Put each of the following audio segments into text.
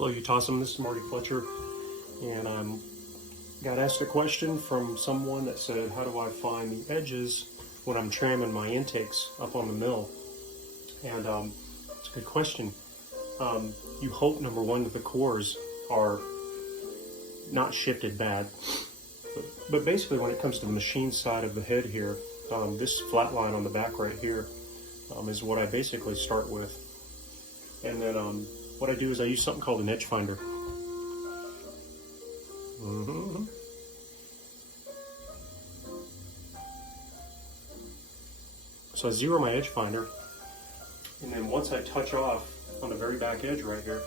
Hello, Utawsome. This is Marty Fletcher, and I got asked a question from someone that said, how do I find the edges when I'm tramming my intakes up on the mill? And it's a good question. You hope, number one, that the cores are not shifted bad. But basically, when it comes to the machine side of the head here, this flat line on the back right here is what I basically start with. And then what I do is I use something called an edge finder. So I zero my edge finder, and then once I touch off on the very back edge right here,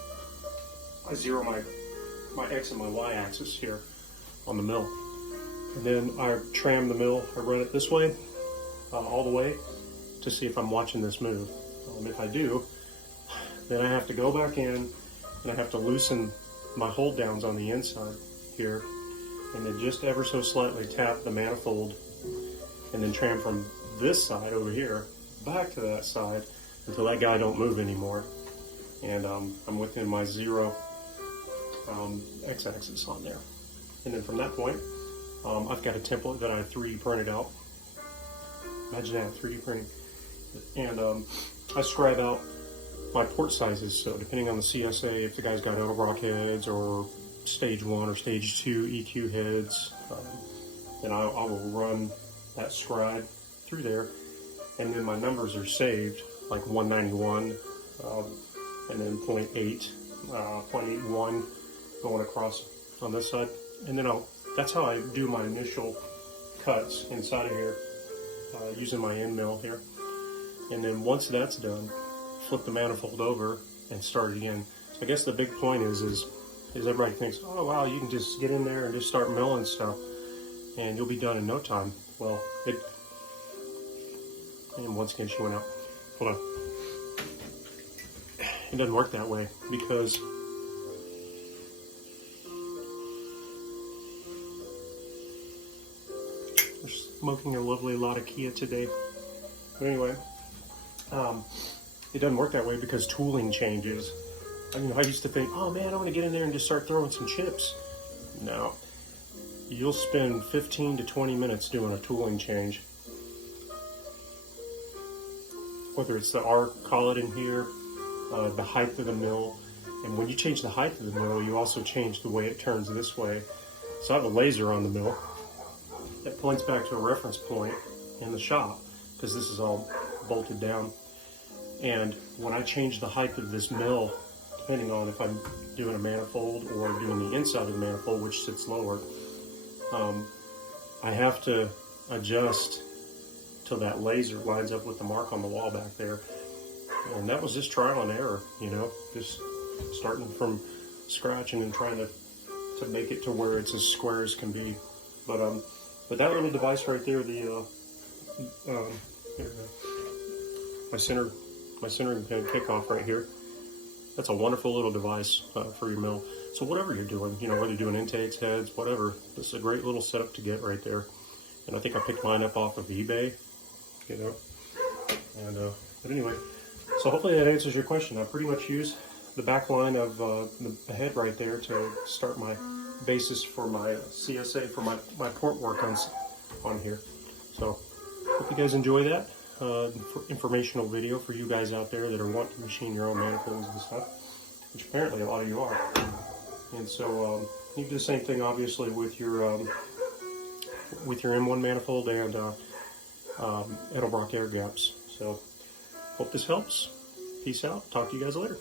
I zero my X and my Y axis here on the mill. And then I tram the mill, I run it this way, all the way, to see if I'm watching this move. If I do, then I have to go back in and I have to loosen my hold downs on the inside here, and then just ever so slightly tap the manifold, and then tram from this side over here back to that side until that guy don't move anymore. And I'm within my zero x-axis on there. And then from that point, I've got a template that I 3D printed out. Imagine that, 3D printing. And I scribe out my port sizes, so depending on the CSA, if the guy's got Edelbrock heads or stage 1 or stage 2 EQ heads, then I will run that scribe through there, and then my numbers are saved, like 191, and then 0.81 going across on this side. And then that's how I do my initial cuts inside of here, using my end mill here. And then once that's done, flip the manifold over and start again. So I guess the big point is everybody thinks, oh wow, you can just get in there and just start milling stuff and you'll be done in no time. Well, and once again she went out. Hold on. It doesn't work that way because we're smoking a lovely lot of Kia today. But anyway, it doesn't work that way because tooling changes. I used to think, oh man, I'm gonna get in there and just start throwing some chips. No, you'll spend 15 to 20 minutes doing a tooling change. Whether it's the arc collet in here, the height of the mill, and when you change the height of the mill, you also change the way it turns this way. So I have a laser on the mill that points back to a reference point in the shop, because this is all bolted down. And when I change the height of this mill, depending on if I'm doing a manifold or doing the inside of the manifold, which sits lower, I have to adjust till that laser lines up with the mark on the wall back there. And that was just trial and error, just starting from scratch and then trying to make it to where it's as square as can be. But that little device right there, my centering pin kickoff right here, that's a wonderful little device for your mill. So whatever you're doing, whether you're doing intakes, heads, whatever, this is a great little setup to get right there. And I think I picked mine up off of eBay, and but anyway, so hopefully that answers your question. I pretty much use the back line of the head right there to start my basis for my CSA for my port work on here. So hope you guys enjoy that. Informational video for you guys out there that are wanting to machine your own manifolds and stuff, which apparently a lot of you are. And so you do the same thing obviously with your M1 manifold and Edelbrock air gaps. So hope this helps. Peace out. Talk to you guys later.